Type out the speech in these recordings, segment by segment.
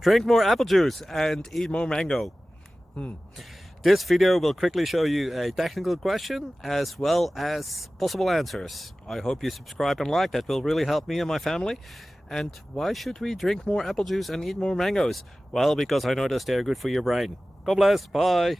Drink more apple juice and eat more mango. This video will quickly show you a technical question as well as possible answers. I hope you subscribe and like, that will really help me and my family. And why should we drink more apple juice and eat more mangoes? Well, because I noticed they're good for your brain. God bless, bye!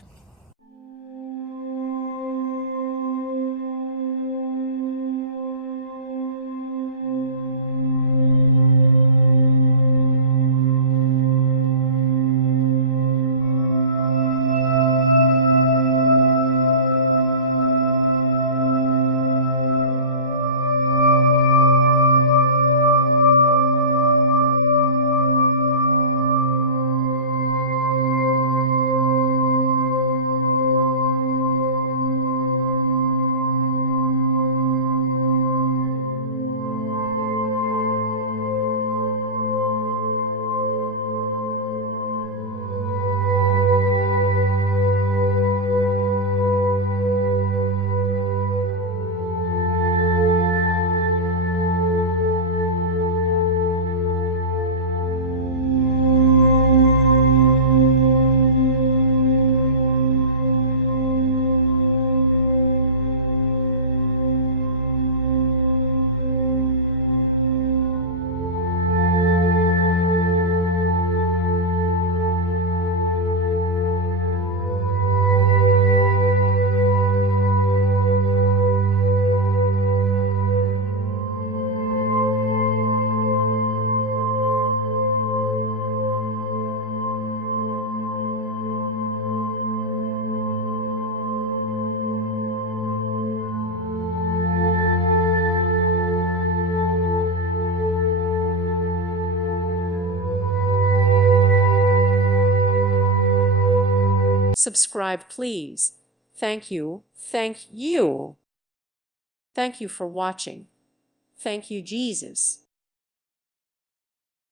Subscribe, please. Thank you. Thank you. Thank you for watching. Thank you, Jesus.